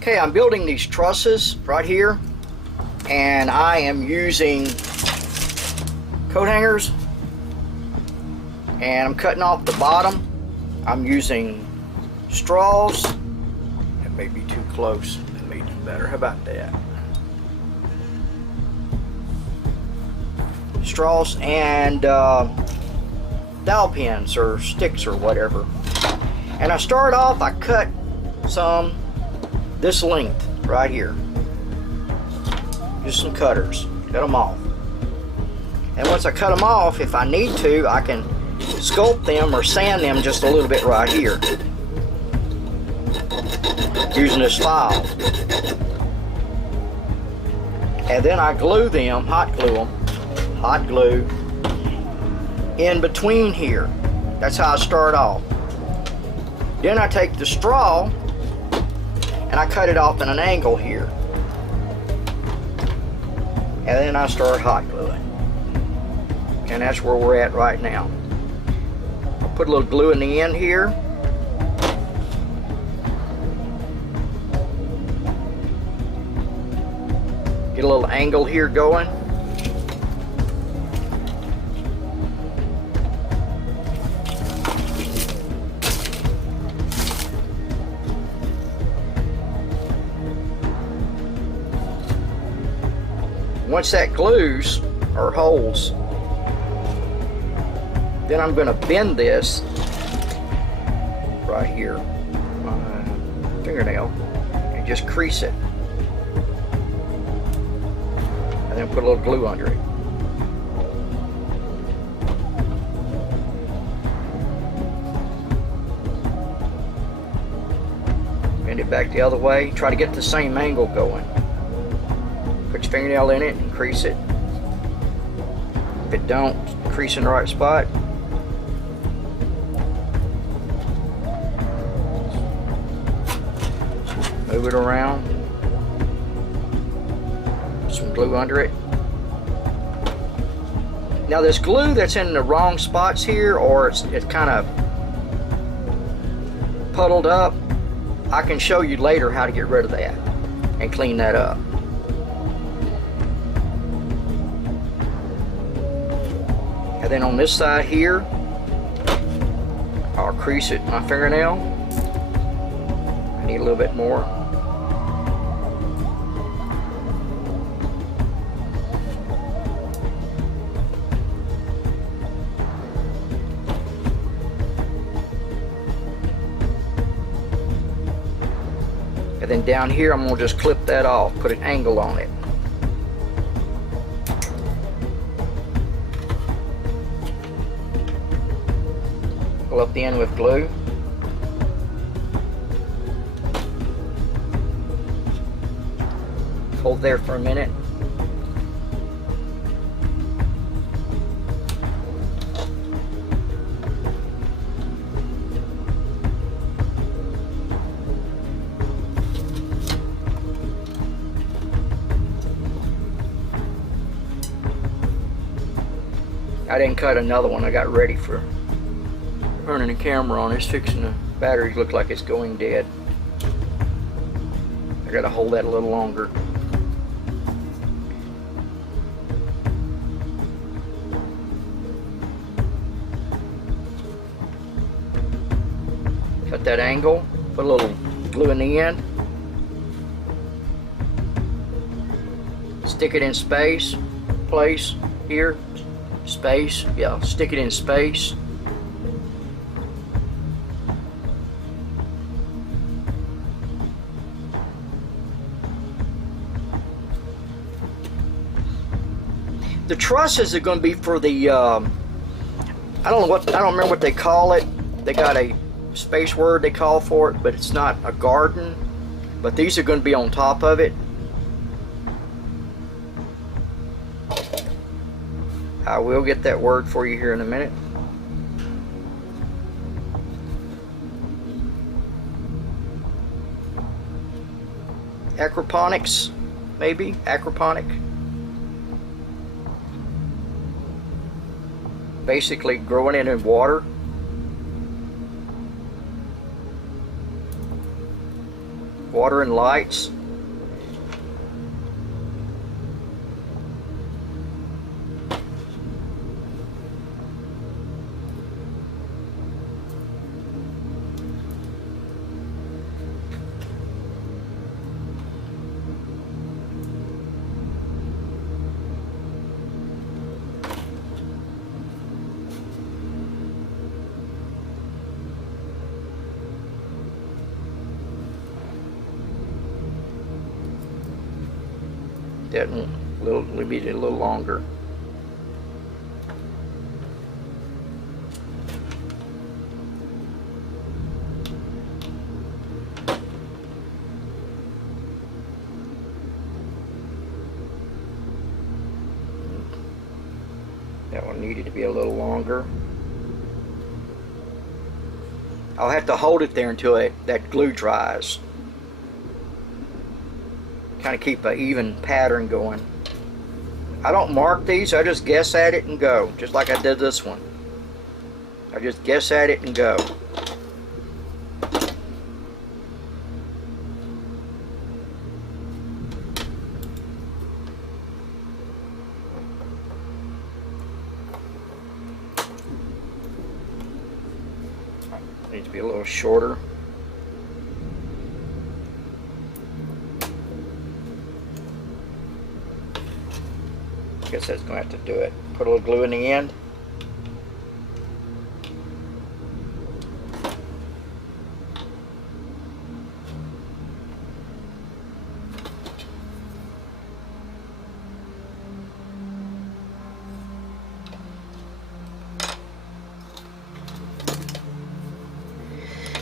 Okay, I'm building these trusses right here, and I am using coat hangers, and I'm cutting off the bottom. I'm using straws. That may be too close. That may do better. How about that? Straws and dowel pins or sticks or whatever. And I start off, I cut some this length right here. Just some cutters. Cut them off. And once I cut them off, if I need to, I can sculpt them or sand them just a little bit right here using this file. And then I glue them, hot glue in between here. That's how I start off. Then I take the straw and I cut it off in an angle here. And then I start hot gluing. And that's where we're at right now. I'll put a little glue in the end here. Get a little angle here going. Once that glues or holds, then I'm going to bend this right here, my fingernail, and just crease it. And then put a little glue under it. Bend it back the other way. Try to get the same angle going. Put your fingernail in it and crease it. If it don't, crease in the right spot. Move it around. Put some glue under it. Now this glue that's in the wrong spots here, or it's kind of puddled up, I can show you later how to get rid of that and clean that up. And then on this side here, I'll crease it with my fingernail. I need a little bit more. And then down here, I'm going to just clip that off, put an angle on it. Pull up the end with glue. Hold there for a minute. I didn't cut another one. I got ready for turning the camera on. It's fixing the batteries look like it's going dead. I gotta hold that a little longer. Cut that angle, put a little glue in the end. Stick it in place here. Space, yeah, stick it in space. The trusses are going to be for the I don't remember what they call it. They got a space word they call for it, but it's not a garden. But these are going to be on top of it. I will get that word for you here in a minute. Aquaponics, maybe? Aquaponic. Basically growing it in water. Water and lights. That one, we'll be a little longer. That one needed to be a little longer. I'll have to hold it there until that glue dries. Kind of keep an even pattern going. I don't mark these, I just guess at it and go, just like I did this one. I just guess at it and go. Needs to be a little shorter. I guess that's going to have to do it. Put a little glue in the end.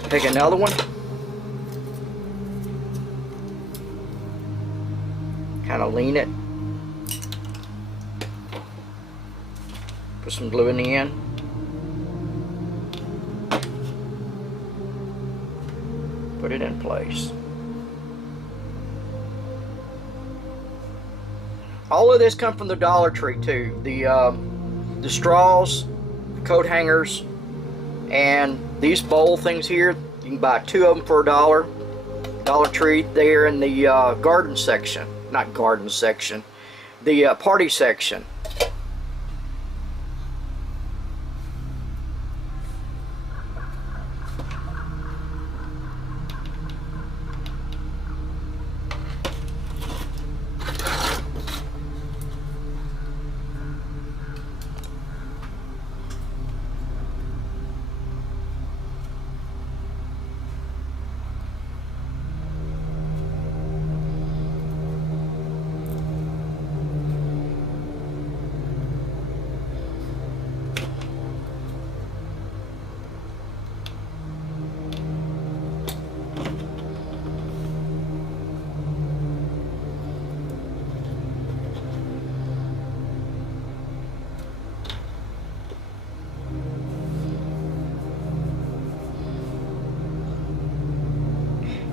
Take another one. Kind of lean it. Put some glue in the end. Put it in place. All of this comes from the Dollar Tree too. The straws, the coat hangers, and these bowl things here. You can buy 2 of them for $1. Dollar Tree. They're in the garden section. Not garden section. The party section.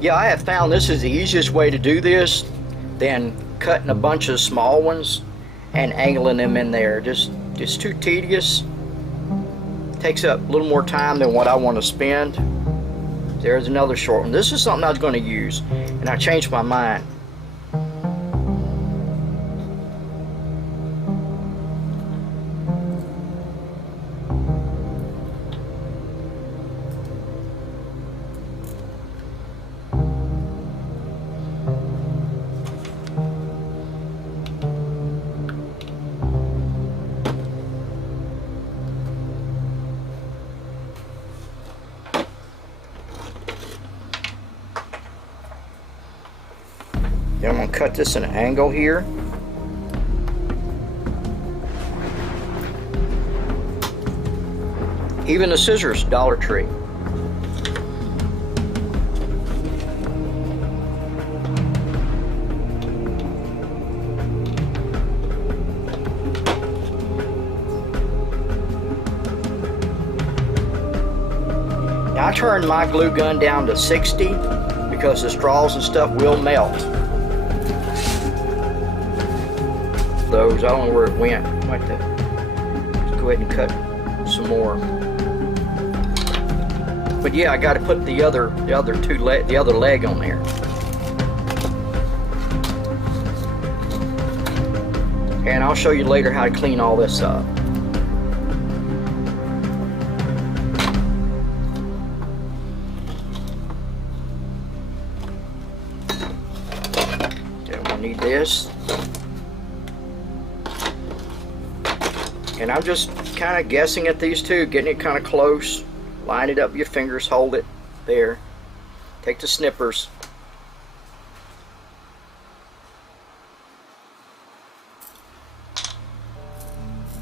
Yeah, I have found this is the easiest way to do this than cutting a bunch of small ones and angling them in there. Just too tedious. Takes up a little more time than what I want to spend. There's another short one. This is something I was going to use, and I changed my mind. Then I'm going to cut this at an angle here. Even the scissors, Dollar Tree. Now I turned my glue gun down to 60 because the straws and stuff will melt. Those, I don't know where it went. I might have to just go ahead and cut some more. But yeah, I got to put the other leg on there. And I'll show you later how to clean all this up. Then we'll need this. And I'm just kind of guessing at these two, getting it kind of close. Line it up with your fingers, hold it there. Take the snippers.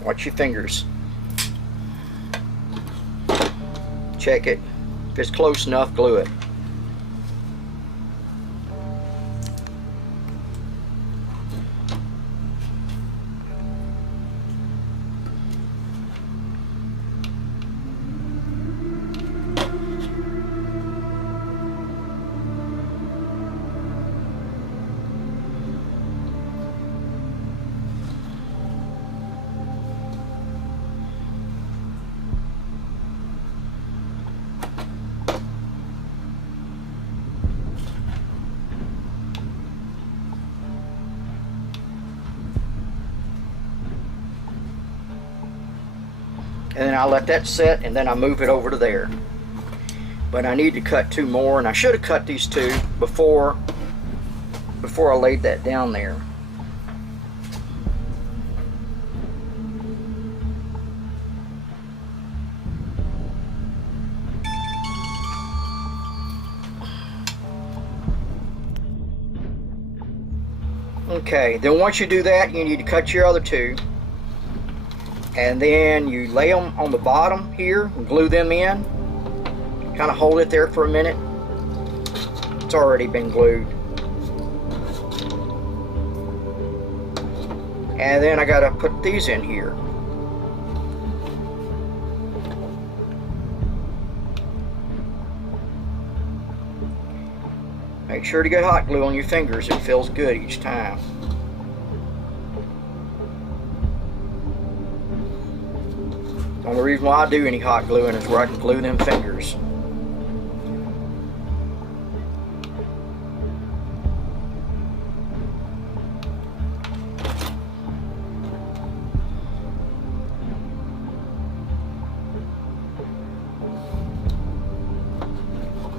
Watch your fingers. Check it. If it's close enough, glue it. And then I let that set, and then I move it over to there. But I need to cut two more, and I should have cut these two before I laid that down there. Okay, then once you do that, you need to cut your other two. And then you lay them on the bottom here and glue them in. Kind of hold it there for a minute. It's already been glued. And then I gotta put these in here. Make sure to get hot glue on your fingers. It feels good each time. The only reason why I do any hot gluing is where I can glue them fingers.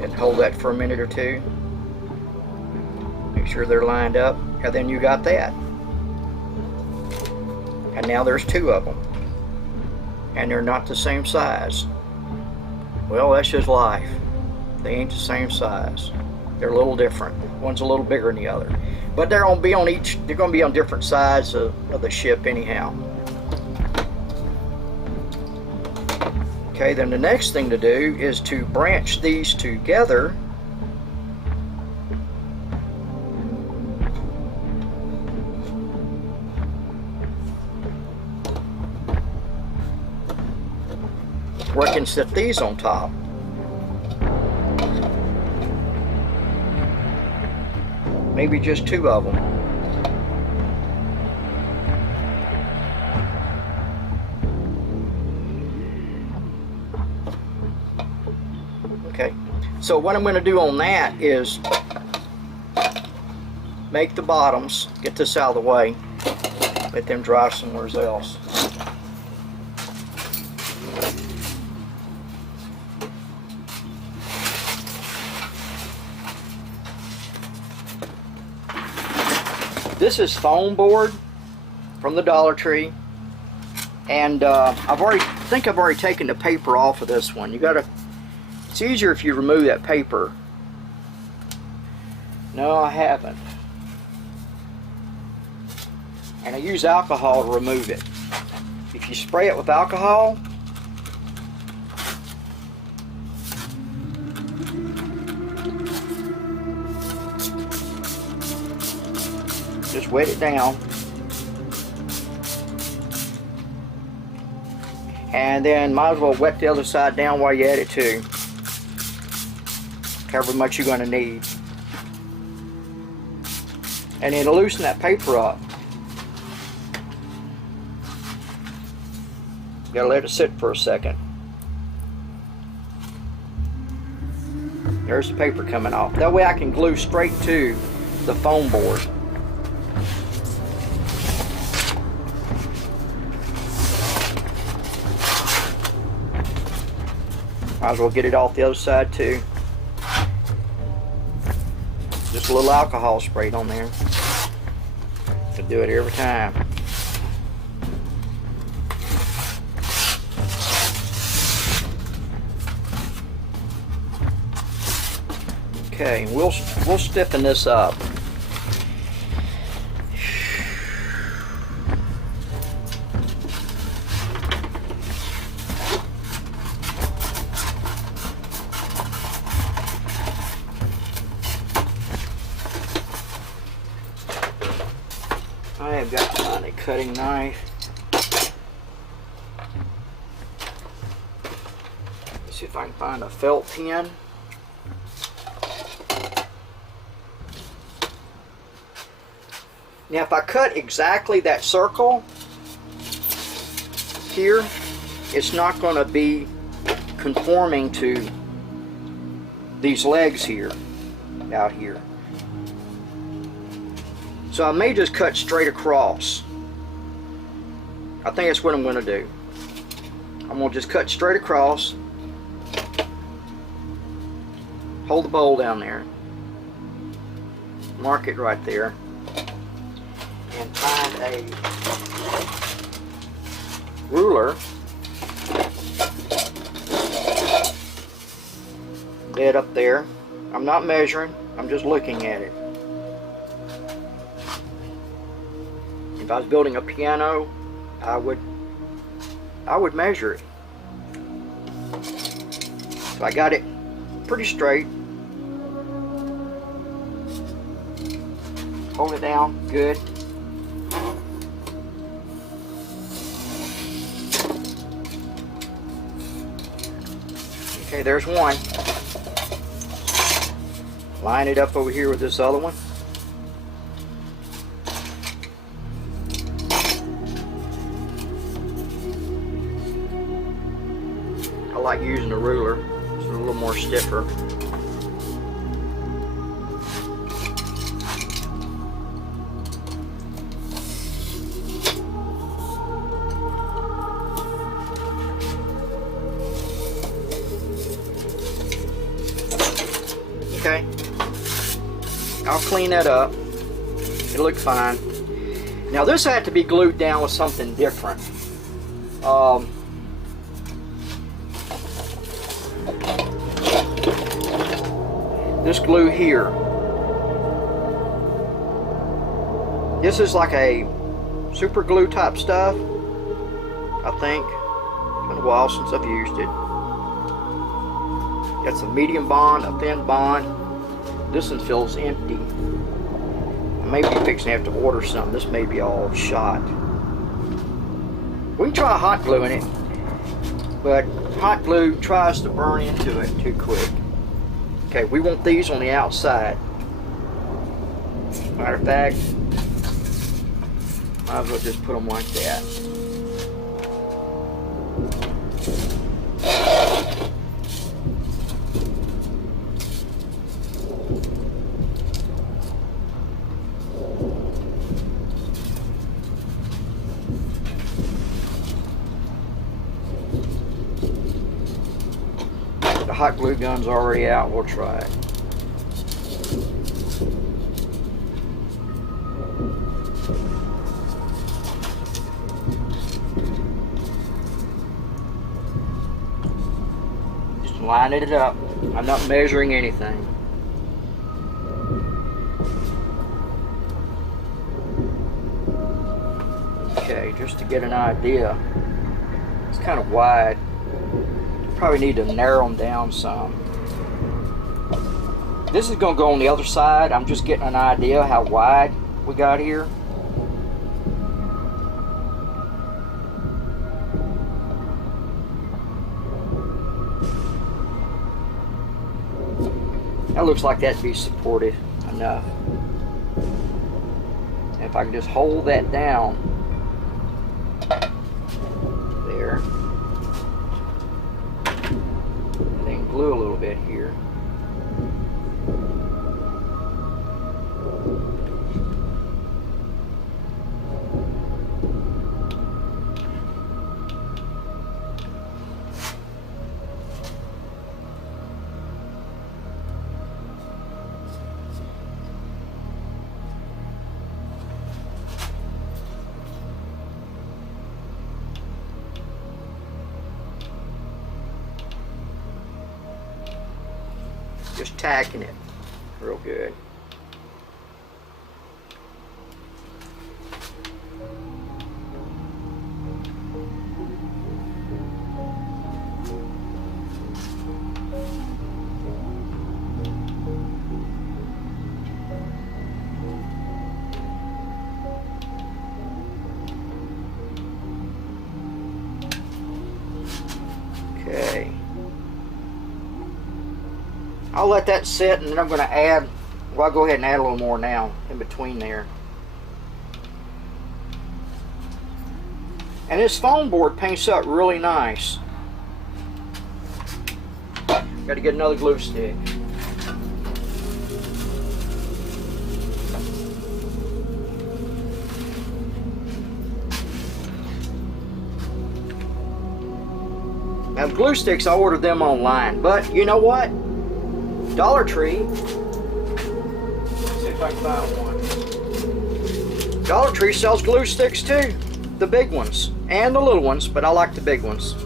And hold that for a minute or two. Make sure they're lined up, and then you got that. And now there's two of them. And they're not the same size. Well, that's just life. They ain't the same size. They're a little different. One's a little bigger than the other. But they're gonna be on different sides of the ship anyhow. Okay, then the next thing to do is to branch these together. Where I can set these on top. Maybe just two of them. Okay, so what I'm going to do on that is make the bottoms, get this out of the way, let them dry somewhere else. This is foam board from the Dollar Tree, and I think I've already taken the paper off of this one. It's easier if you remove that paper. No, I haven't. And I use alcohol to remove it. If you spray it with alcohol, just wet it down, and then might as well wet the other side down while you're at it too. However much you're going to need, and then loosen that paper up. Gotta let it sit for a second. There's the paper coming off. That way I can glue straight to the foam board. Might as well get it off the other side too. Just a little alcohol sprayed on there. To do it every time. Okay, we'll stiffen this up. I have got to find a cutting knife. Let's see if I can find a felt pen. Now if I cut exactly that circle here, it's not going to be conforming to these legs here, out here. So I may just cut straight across. I think that's what I'm going to do. I'm going to just cut straight across. Hold the bowl down there. Mark it right there. And find a ruler. Dead up there. I'm not measuring. I'm just looking at it. If I was building a piano, I would measure it. So I got it pretty straight. Hold it down, good. Okay, there's one. Line it up over here with this other one. I like using a ruler. It's a little more stiffer. Okay. I'll clean that up. It'll look fine. Now this had to be glued down with something different. This glue here. This is like a super glue type stuff, I think. It's been a while since I've used it. Got some medium bond, a thin bond. This one feels empty. I may be fixing to have to order some. This may be all shot. We can try hot gluing it, but hot glue tries to burn into it too quick. Okay, we want these on the outside. Matter of fact, might as well just put them like that. The hot glue gun's already out, we'll try it. Just lining it up. I'm not measuring anything. Okay, just to get an idea. It's kind of wide. Probably need to narrow them down some. This is going to go on the other side. I'm just getting an idea how wide we got here. That looks like that'd be supportive enough. And if I can just hold that down there. Glue a little bit here. tacking it real good. Okay. I'll let that sit, and then I'm going to add, well, I'll go ahead and add a little more now in between there. And this foam board paints up really nice. Got to get another glue stick. Now the glue sticks, I ordered them online, but you know what? Dollar Tree. Let's see if I can find one. Dollar Tree sells glue sticks too. The big ones and the little ones, but I like the big ones.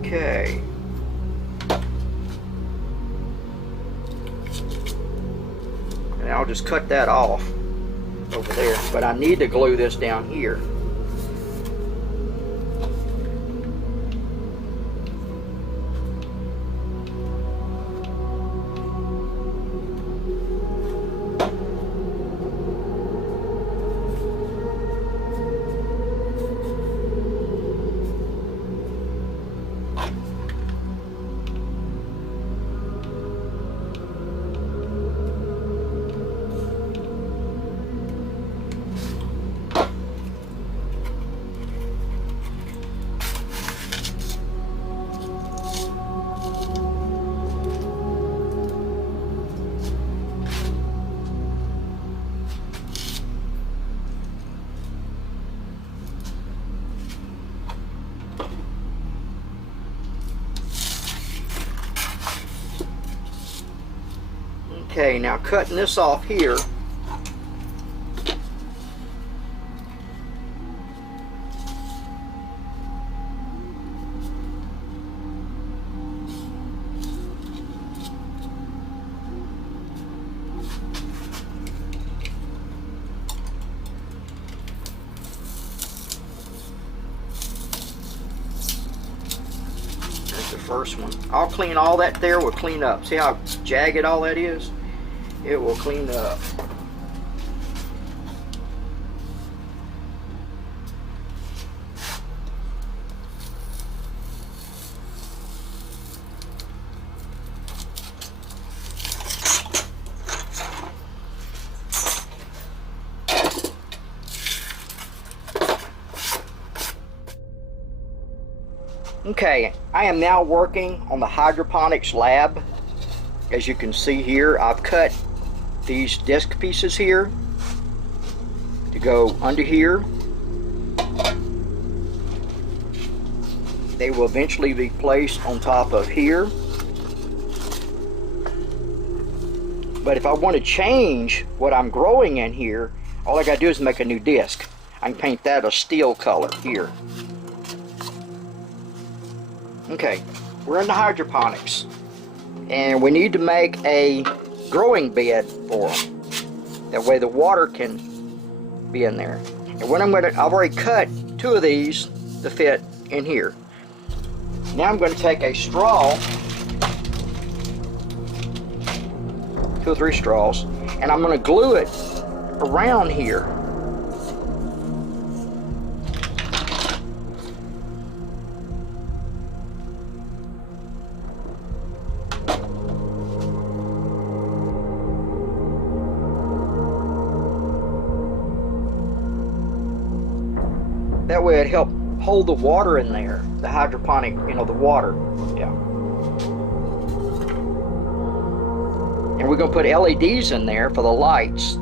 Okay. And I'll just cut that off over there, but I need to glue this down here. Okay, now cutting this off here. That's the first one. I'll clean all that there, we'll clean up. See how jagged all that is? It will clean up. Okay, I am now working on the hydroponics lab. As you can see here, I've cut these disc pieces here to go under here. They will eventually be placed on top of here. But if I want to change what I'm growing in here, all I gotta do is make a new disc. I can paint that a steel color here. Okay, we're in the hydroponics, and we need to make a growing bed for them. That way the water can be in there. And what I've already cut 2 of these to fit in here. Now I'm going to take a straw, 2 or 3 straws, and I'm going to glue it around here. That way it helps hold the water in there, the hydroponic, you know, the water. Yeah. And we're going to put LEDs in there for the lights.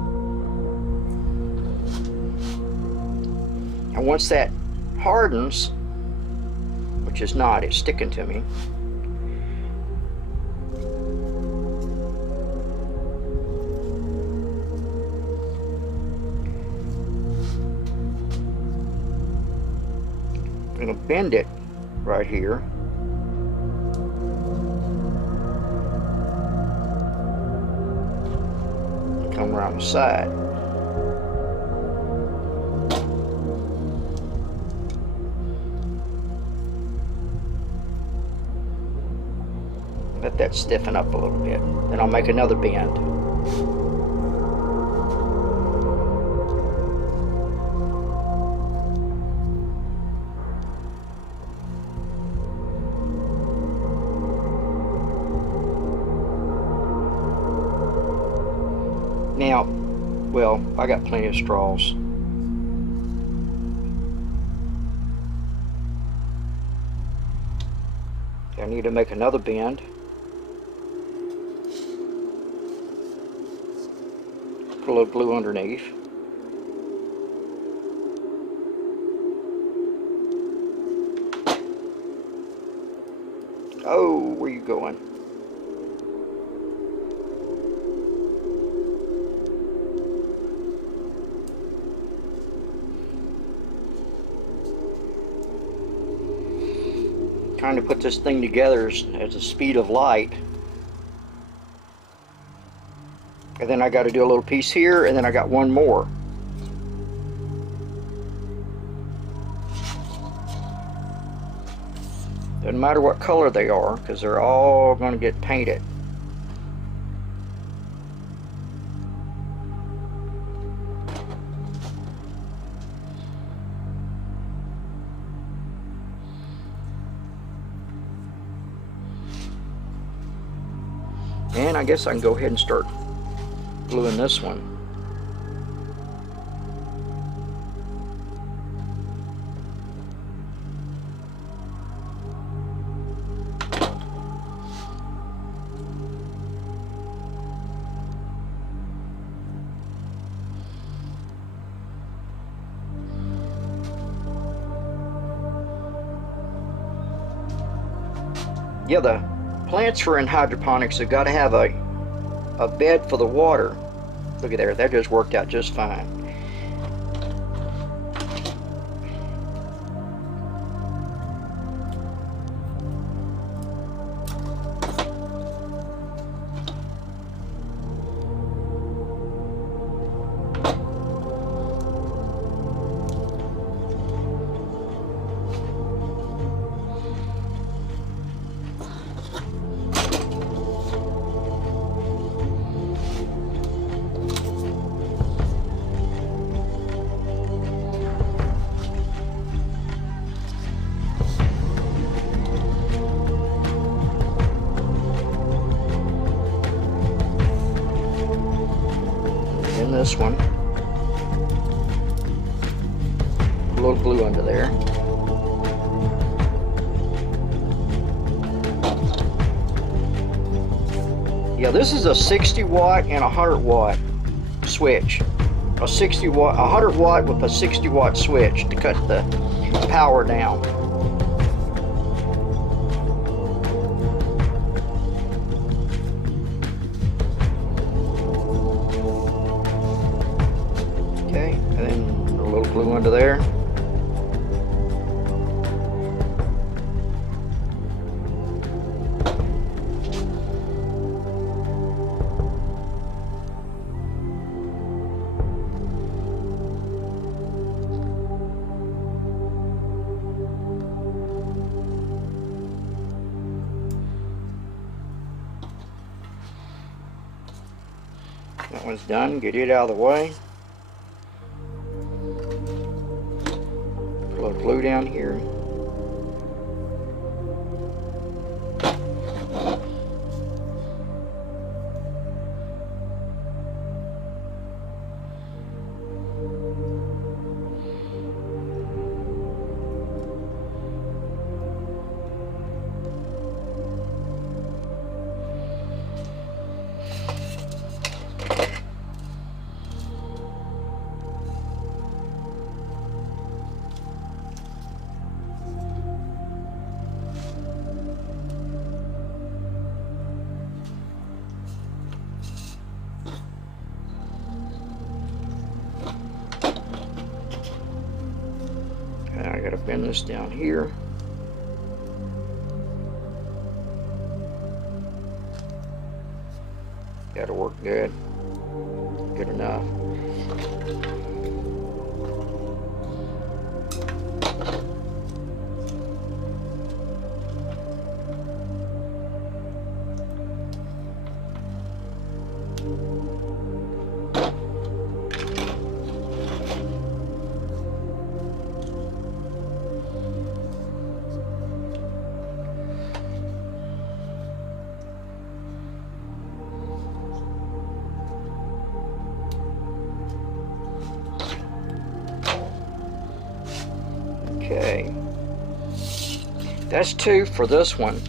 And once that hardens, which is not, it's sticking to me. bend it right here. Come around the side. Let that stiffen up a little bit. Then I'll make another bend. Now, well, I got plenty of straws. I need to make another bend. Put a little glue underneath. Oh, where you going? Trying to put this thing together at the speed of light. And then I got to do a little piece here, and then I got one more. Doesn't matter what color they are, because they're all going to get painted. And I guess I can go ahead and start gluing this one. Yeah, the plants for in hydroponics have got to have a bed for the water. Look at there, that just worked out just fine. This one, a little glue under there. Yeah, this is a 60 watt and a 100 watt switch. A 60 watt, 100 watt with a 60 watt switch to cut the power down. Glue under there. That one's done. Get it out of the way. A little glue down here. I gotta bend this down here. Gotta work good. Good enough. Okay, that's 2 for this one,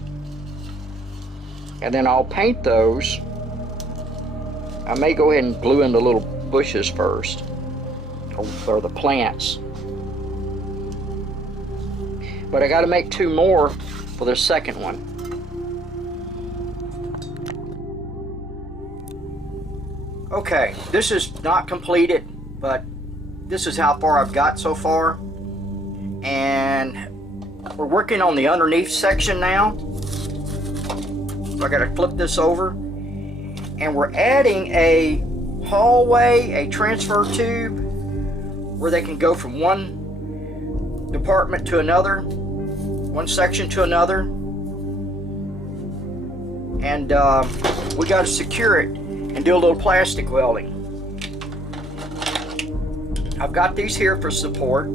and then I'll paint those. I may go ahead and glue in the little bushes first, or the plants, but I got to make 2 more for the second one. Okay, this is not completed, but this is how far I've got so far. And we're working on the underneath section now. So I gotta flip this over. And we're adding a hallway, a transfer tube, where they can go from one department to another, one section to another. And we gotta secure it and do a little plastic welding. I've got these here for support.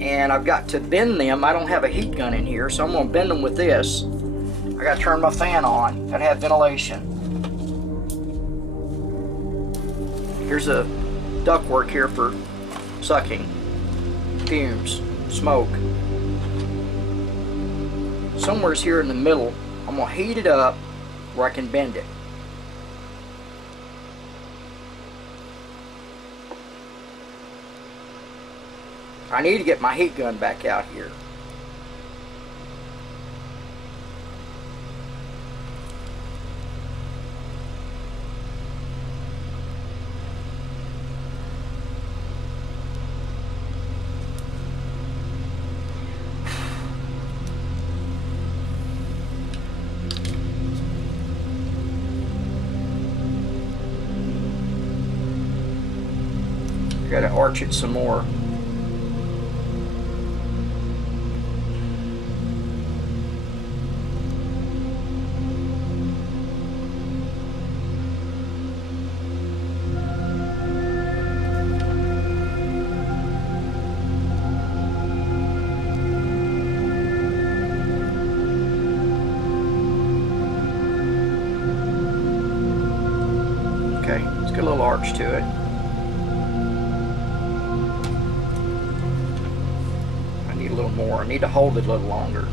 And I've got to bend them. I don't have a heat gun in here, so I'm going to bend them with this. I got to turn my fan on. Got to have ventilation. Here's a ductwork here for sucking fumes, smoke. Somewhere's here in the middle. I'm going to heat it up where I can bend it. I need to get my heat gun back out here. Got to arch it some more. Okay, let's get a little arch to it. I need a little more. I need to hold it a little longer.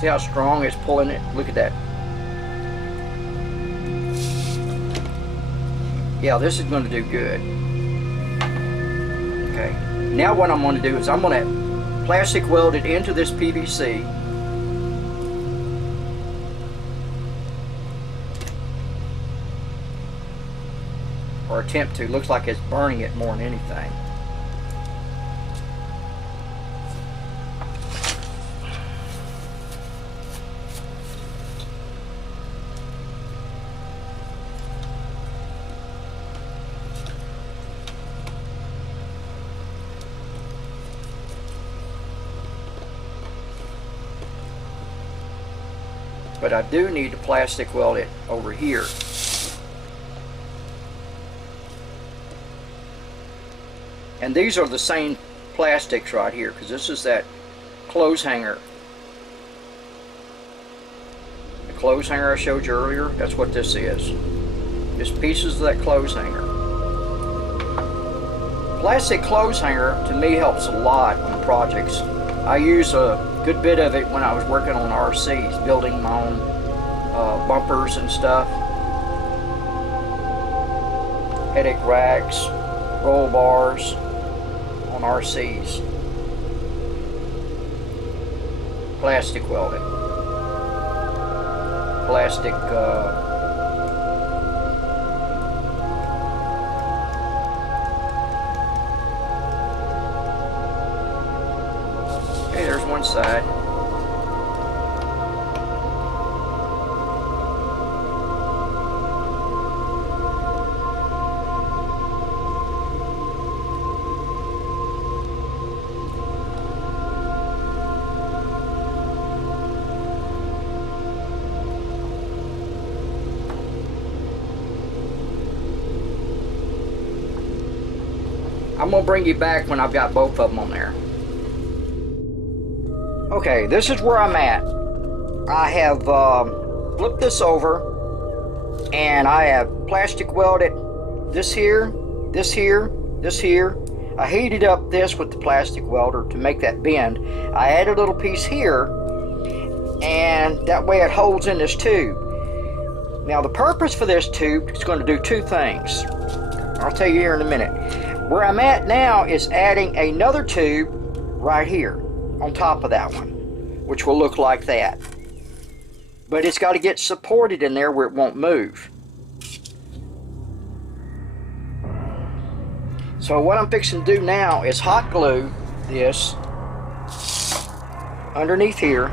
See how strong it's pulling it? Look at that. Yeah, this is going to do good. Okay, now what I'm going to do is I'm going to plastic weld it into this PVC. Or attempt to. Looks like it's burning it more than anything. But I do need to plastic weld it over here. And these are the same plastics right here, because this is that clothes hanger. The clothes hanger I showed you earlier, that's what this is. Just pieces of that clothes hanger. Plastic clothes hanger to me helps a lot on projects. I use a good bit of it when I was working on RCs, building my own bumpers and stuff. Headache racks, roll bars on RCs. Plastic welding. Plastic okay, there's one side. I'm gonna bring you back when I've got both of them on there. Okay, this is where I'm at. I have flipped this over, and I have plastic welded this here, this here, this here. I heated up this with the plastic welder to make that bend. I added a little piece here, and that way it holds in this tube. Now the purpose for this tube is going to do two things. I'll tell you here in a minute. Where I'm at now is adding another tube right here on top of that one, which will look like that. But it's got to get supported in there where it won't move. So what I'm fixing to do now is hot glue this underneath here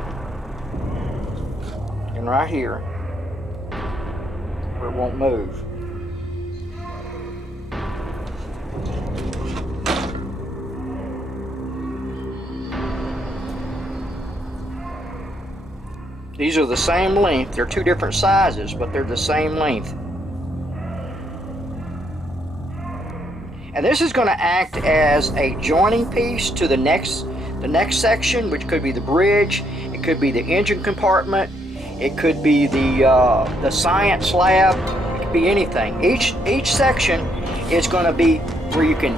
and right here where it won't move. These are the same length. They're two different sizes, but they're the same length. And this is going to act as a joining piece to the next section, which could be the bridge, it could be the engine compartment, it could be the science lab, it could be anything. Each section is going to be where you can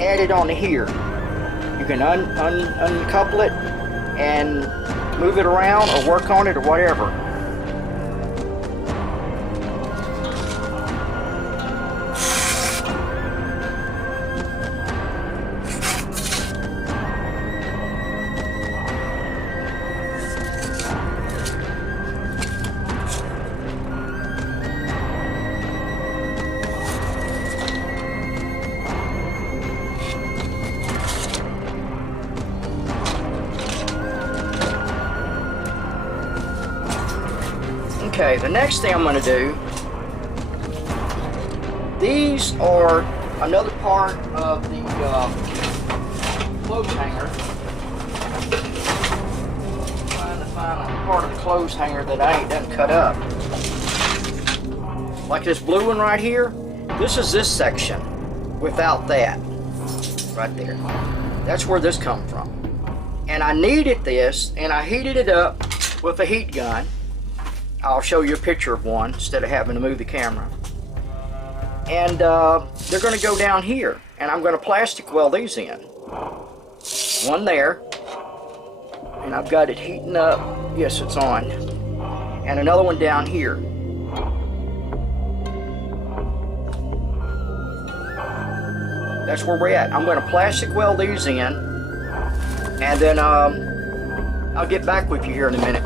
add it onto here. You can uncouple it and move it around or work on it or whatever. Okay, the next thing I'm going to do, these are another part of the clothes hanger. I'm trying to find a part of the clothes hanger that I ain't done cut up. Like this blue one right here, this is this section without that. Right there. That's where this comes from. And I kneaded this and I heated it up with a heat gun. I'll show you a picture of one instead of having to move the camera. And they're going to go down here, and I'm going to plastic weld these in. One there, and I've got it heating up. Yes, it's on. And another one down here. That's where we're at. I'm going to plastic weld these in, and then I'll get back with you here in a minute.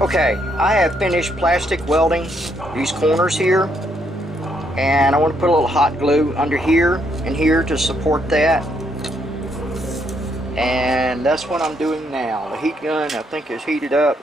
Okay, I have finished plastic welding these corners here, and I want to put a little hot glue under here and here to support that. And that's what I'm doing now. The heat gun, I think, is heated up.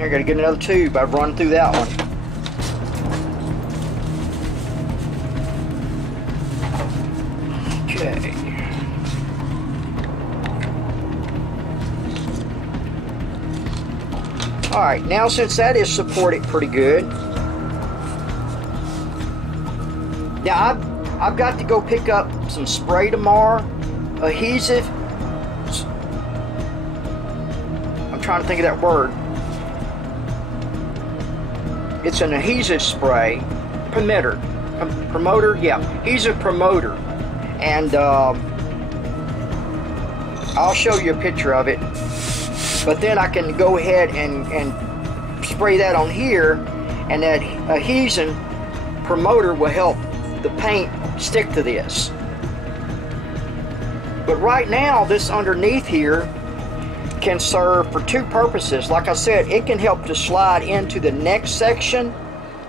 I gotta get another tube. I've run through that one. Okay. Alright, now since that is supported pretty good, Now I've got to go pick up some spray tomorrow, adhesive. I'm trying to think of that word. It's an adhesive spray, promoter, yeah, adhesive promoter, and I'll show you a picture of it. But then I can go ahead and spray that on here, and that adhesion promoter will help the paint stick to this. But right now, this underneath here can serve for two purposes. Like I said, it can help to slide into the next section.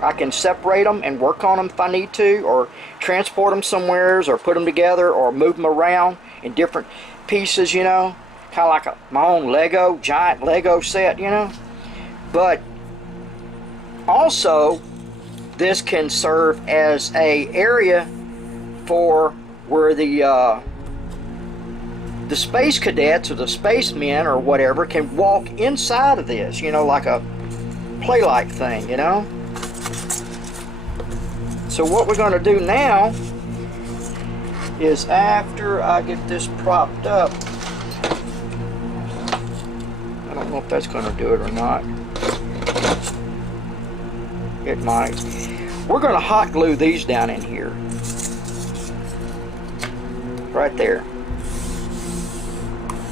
I can separate them and work on them if I need to, or transport them somewheres, or put them together, or move them around in different pieces, you know, kind of like my own giant Lego set, you know. But also, this can serve as a area for where the space cadets or the spacemen or whatever can walk inside of this, you know, like a play-like thing, you know. So what we're going to do now is, after I get this propped up, I don't know if that's going to do it or not. It might. We're going to hot glue these down in here. Right there.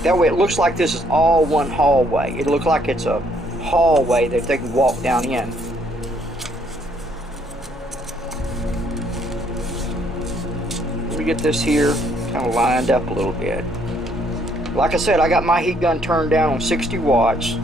That way it looks like this is all one hallway. It looks like it's a hallway that they can walk down in. Let me get this here kind of lined up a little bit. Like I said, I got my heat gun turned down on 60 watts.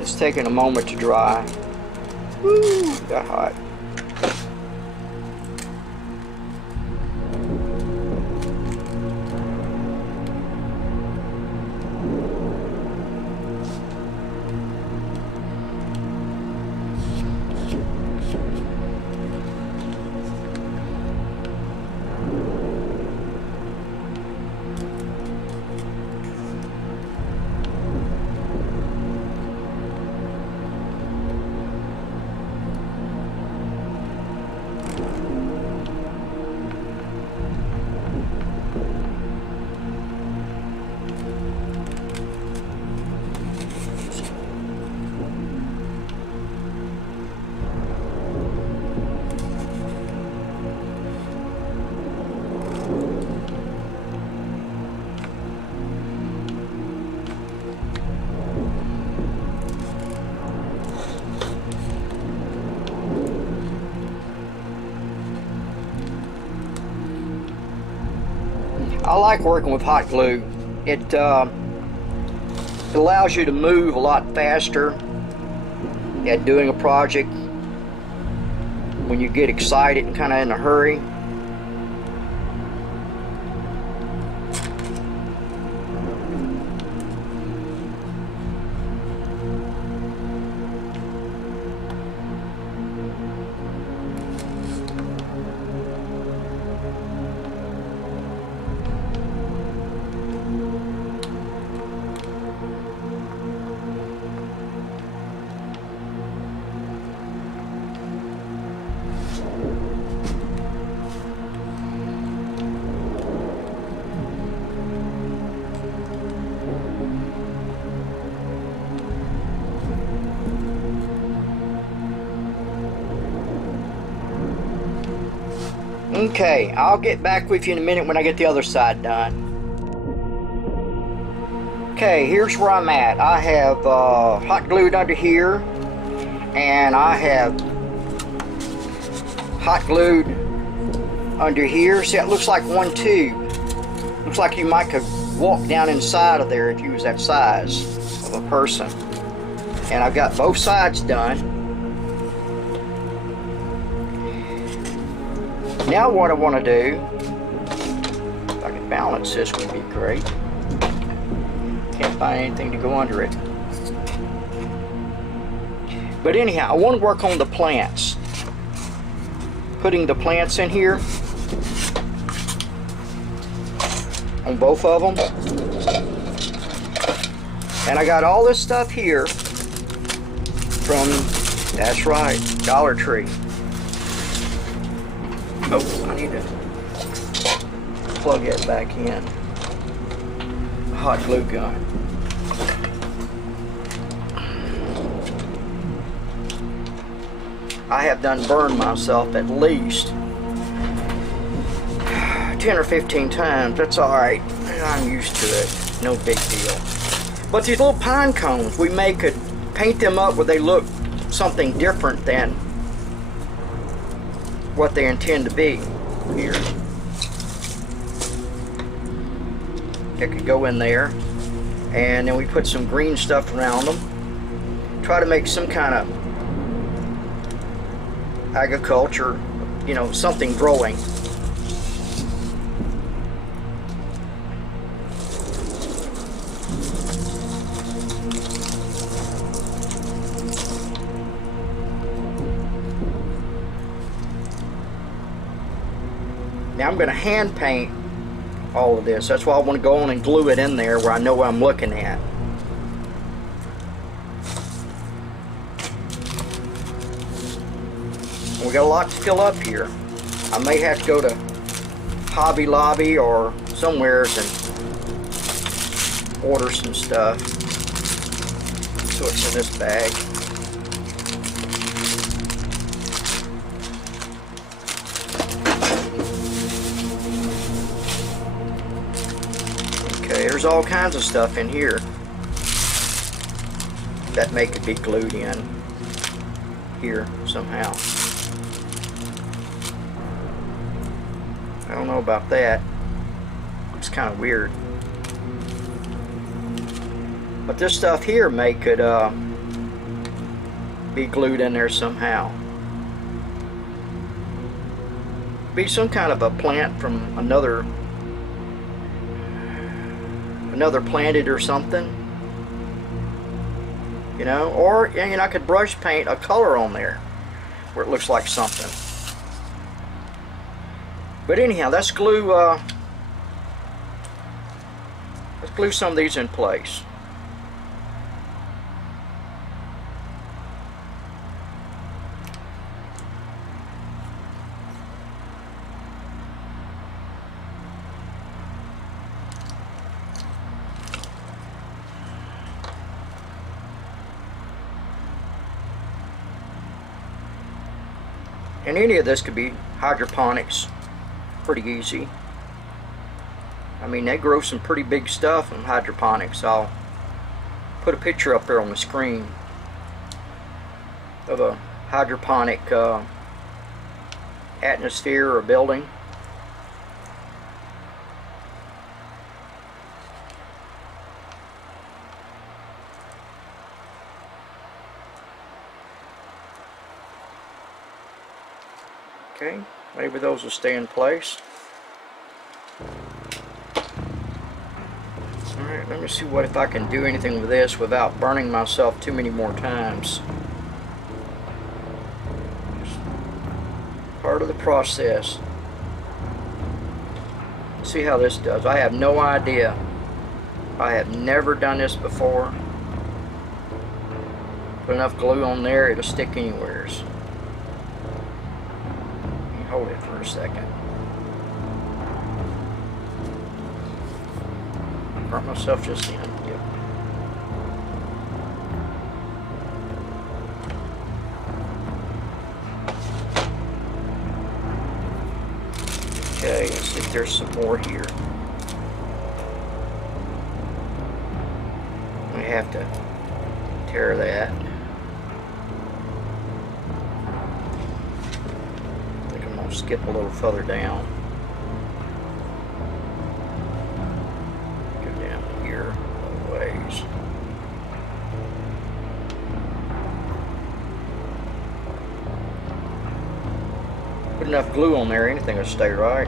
It's taking a moment to dry. Woo, got hot. I like working with hot glue. It allows you to move a lot faster at doing a project when you get excited and kind of in a hurry. Okay, I'll get back with you in a minute when I get the other side done. Okay, here's where I'm at. I have hot glued under here, and I have hot glued under here. See, it looks like one tube. Looks like you might could walk down inside of there if you was that size of a person. And I've got both sides done. Now what I want to do, if I can balance this would be great. Can't find anything to go under it. But anyhow, I want to work on the plants. Putting the plants in here. On both of them. And I got all this stuff here from, that's right, Dollar Tree. Oh, I need to plug it back in. Hot glue gun. I have done burned myself at least 10 or 15 times. That's alright. I'm used to it. No big deal. But these little pine cones, we could paint them up where they look something different than what they intend to be. Here. It could go in there. And then we put some green stuff around them. Try to make some kind of agriculture, you know, something growing. Now I'm going to hand paint all of this. That's why I want to go on and glue it in there where I know what I'm looking at. We got a lot to fill up here. I may have to go to Hobby Lobby or somewheres and order some stuff. So it's in this bag. Okay, there's all kinds of stuff in here that could be glued in here somehow. I don't know about that. It's kind of weird. But this stuff here could be glued in there somehow. Be some kind of a plant from another planet or something. You know, or you know, I could brush paint a color on there where it looks like something. But anyhow, let's glue some of these in place. And any of this could be hydroponics. Pretty easy. I mean, they grow some pretty big stuff in hydroponics. I'll put a picture up there on the screen of a hydroponic atmosphere or building. Okay, maybe those will stay in place. Alright, let me see if I can do anything with this without burning myself too many more times. Just part of the process. See how this does. I have no idea. I have never done this before. Put enough glue on there, it'll stick anywheres. Hold it for a second. Burnt myself just in. Yep. Okay, let's see if there's some more here. We have to tear that. Skip a little further down. Go down here a ways. But Put enough glue on there, anything will stay right.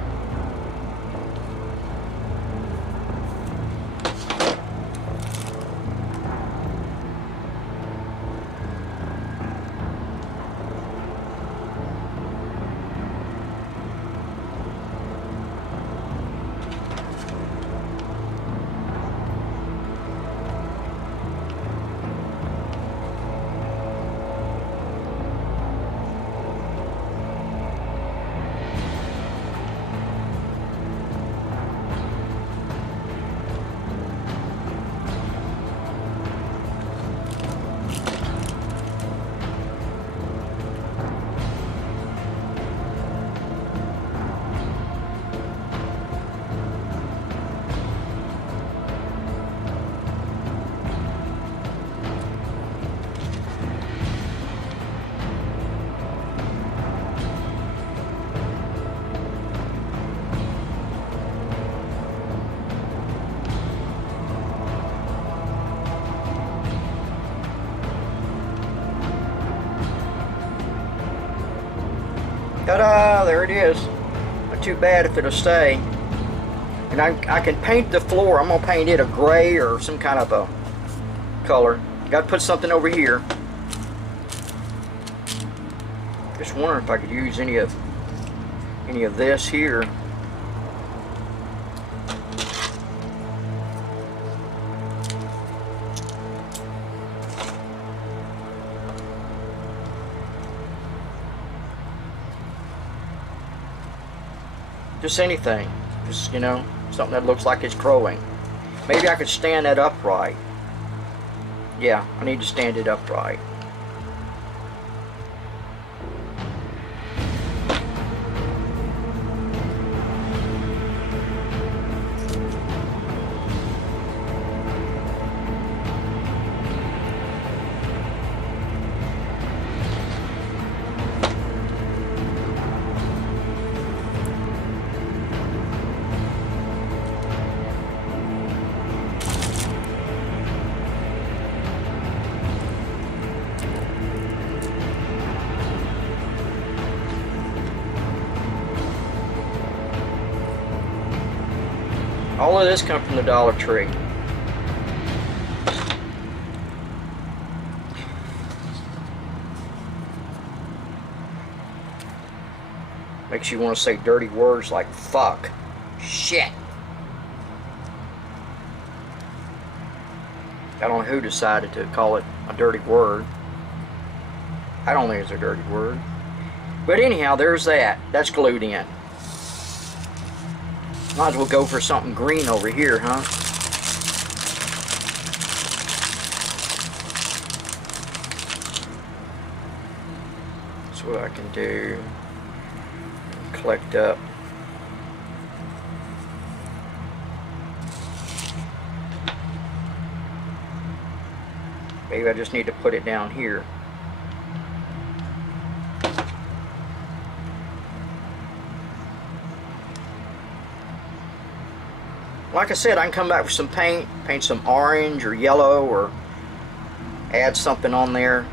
Ta-da! There it is. Not too bad if it'll stay. And I can paint the floor. I'm going to paint it a gray or some kind of a color. Got to put something over here. Just wondering if I could use any of this here. Just anything. Just, you know, something that looks like it's growing. Maybe I could stand that upright. Yeah, I need to stand it upright. All of this comes from the Dollar Tree. Makes you want to say dirty words like fuck, shit. I don't know who decided to call it a dirty word. I don't think it's a dirty word. But anyhow, there's that. That's glued in. Might as well go for something green over here, huh? That's what I can do. Collect up. Maybe I just need to put it down here. Like I said, I can come back with some paint some orange or yellow, or add something on there.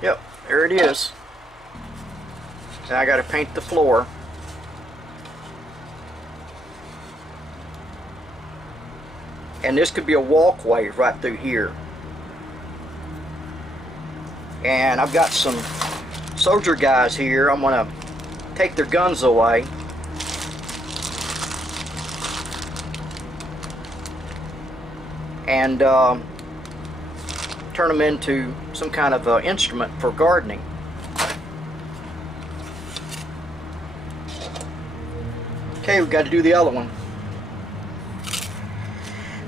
Yep, there it is. Now I got to paint the floor. And this could be a walkway right through here. And I've got some soldier guys here. I'm going to take their guns away. And turn them into some kind of instrument for gardening. Okay, we've got to do the other one.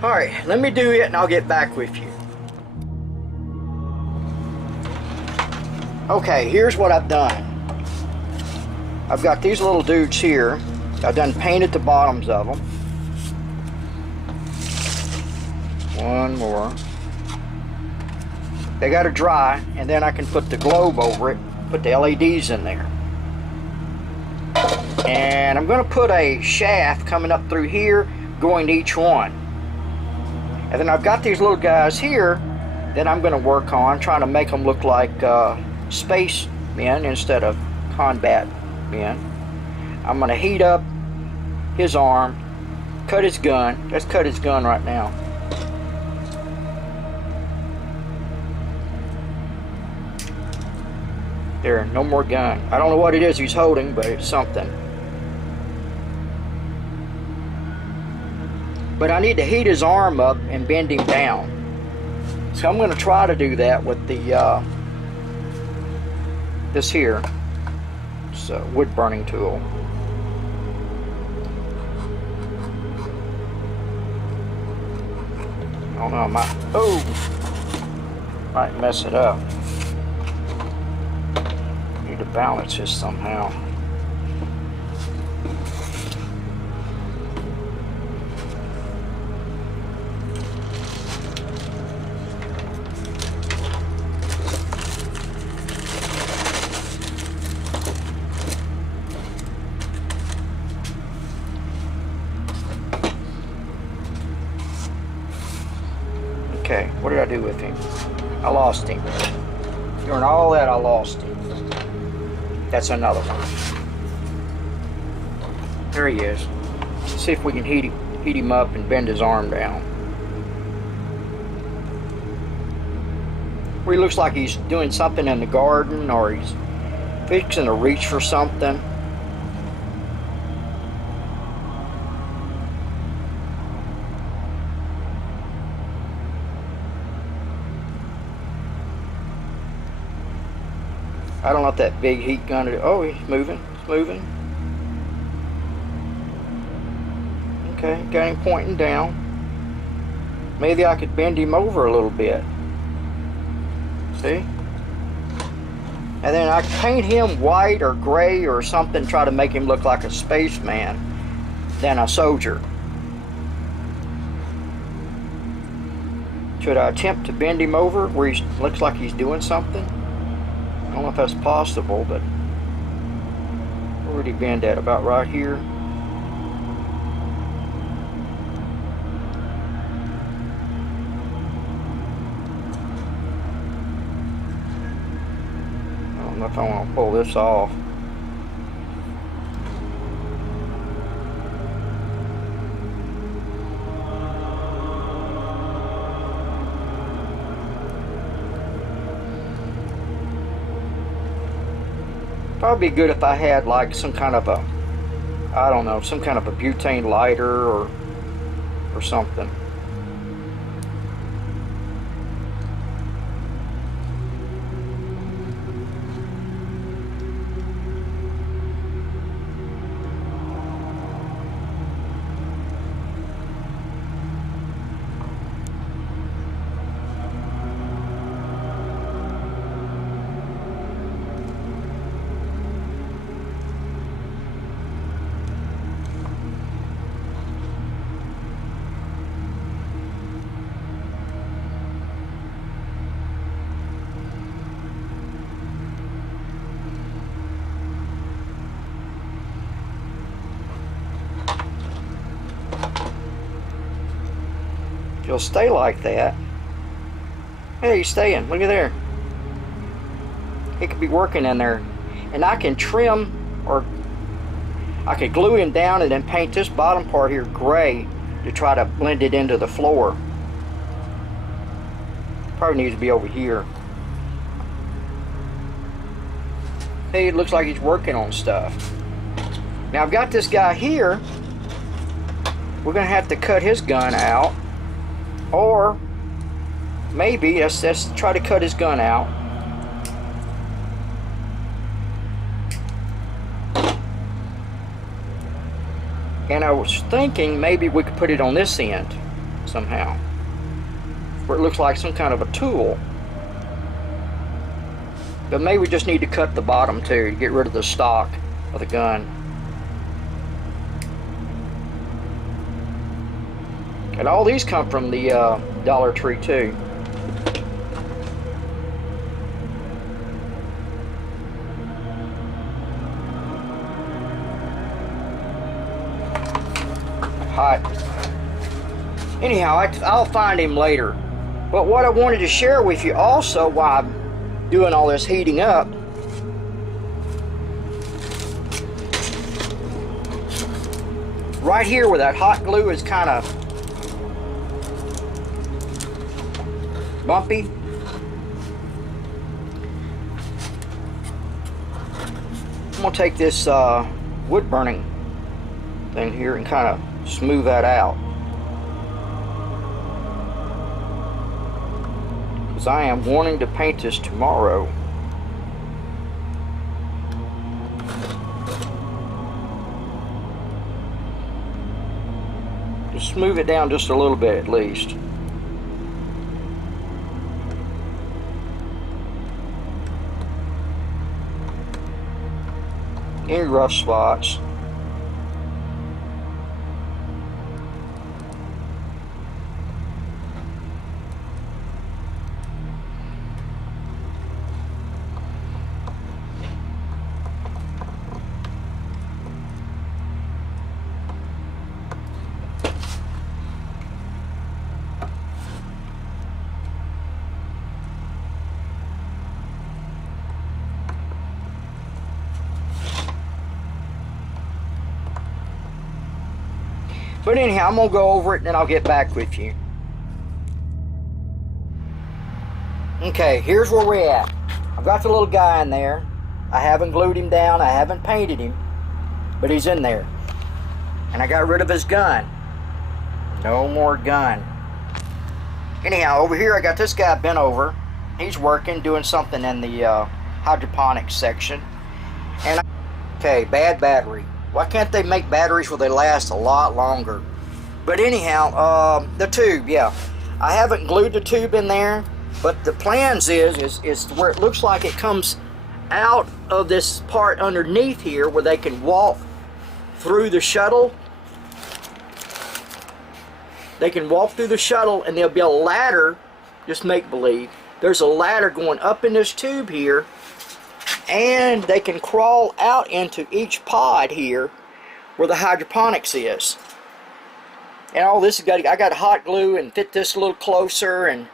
Alright, let me do it and I'll get back with you. Okay, here's what I've done. I've got these little dudes here. I've done painted the bottoms of them. One more. They got to dry, and then I can put the globe over it, put the LEDs in there. And I'm going to put a shaft coming up through here, going to each one. And then I've got these little guys here that I'm going to work on, trying to make them look like space men instead of combat men. I'm going to heat up his arm, cut his gun. Let's cut his gun right now. There, no more gun. I don't know what it is he's holding, but it's something. But I need to heat his arm up and bend him down. So I'm going to try to do that with the this here. It's a wood burning tool. I don't know, I might mess it up. Need to balance this somehow. Okay, what did I do with him? I lost him. During all that, I lost him. That's another one. There he is. Let's see if we can heat him up and bend his arm down. Where he looks like he's doing something in the garden, or he's fixing to reach for something. I don't know if that big heat gun is... Oh, he's moving. He's moving. Okay, got him pointing down. Maybe I could bend him over a little bit. See? And then I paint him white or gray or something, try to make him look like a spaceman than a soldier. Should I attempt to bend him over where he looks like he's doing something? I don't know if that's possible, but where would he bend at? About right here? I don't know if I want to pull this off. Probably be good if I had like some kind of a, I don't know, some kind of a butane lighter or something. He'll stay like that. Hey, he's staying. Look at there. He could be working in there. And I can trim, or I could glue him down and then paint this bottom part here gray to try to blend it into the floor. Probably needs to be over here. Hey, it looks like he's working on stuff. Now I've got this guy here. We're gonna have to cut his gun out. Or maybe let's try to cut his gun out. And I was thinking maybe we could put it on this end somehow, where it looks like some kind of a tool. But maybe we just need to cut the bottom too to get rid of the stock of the gun. And all these come from the Dollar Tree too. hot. Anyhow, I'll find him later. But what I wanted to share with you also while I'm doing all this heating up, right here where that hot glue is kind of bumpy, I'm going to take this wood burning thing here and kind of smooth that out. Because I am wanting to paint this tomorrow. Just smooth it down just a little bit at least. Any rough spots. But anyhow, I'm going to go over it and then I'll get back with you. Okay, here's where we're at. I've got the little guy in there. I haven't glued him down. I haven't painted him. But he's in there. And I got rid of his gun. No more gun. Anyhow, over here I got this guy bent over. He's working, doing something in the hydroponics section. And okay, bad battery. Why can't they make batteries where they last a lot longer? But anyhow, the tube, yeah. I haven't glued the tube in there, but the plans is where it looks like it comes out of this part underneath here where they can walk through the shuttle. They can walk through the shuttle and there'll be a ladder, just make believe. There's a ladder going up in this tube here, and they can crawl out into each pod here where the hydroponics is. And all this, I got hot glue and fit this a little closer and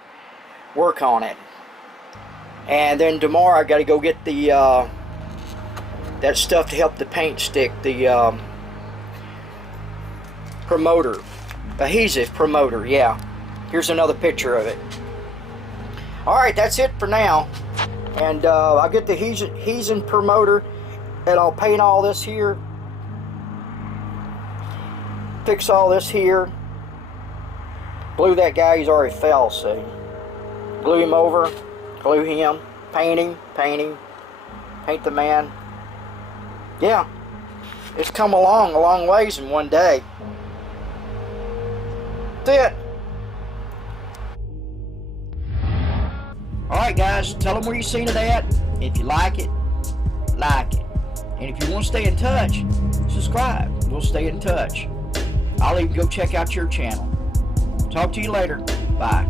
work on it. And then tomorrow I got to go get the that stuff to help the paint stick, the promoter, adhesive promoter, yeah. Here's another picture of it. Alright, that's it for now. And I'll get the adhesive promoter and I'll paint all this here. Fix all this here. Glue that guy, he's already fell, see. Glue him over, glue him, paint him, paint the man. Yeah, it's come along a long ways in one day. That's it. Alright guys, tell them where you seen it at. If you like it, like it. And if you want to stay in touch, subscribe. We'll stay in touch. I'll even go check out your channel. Talk to you later. Bye.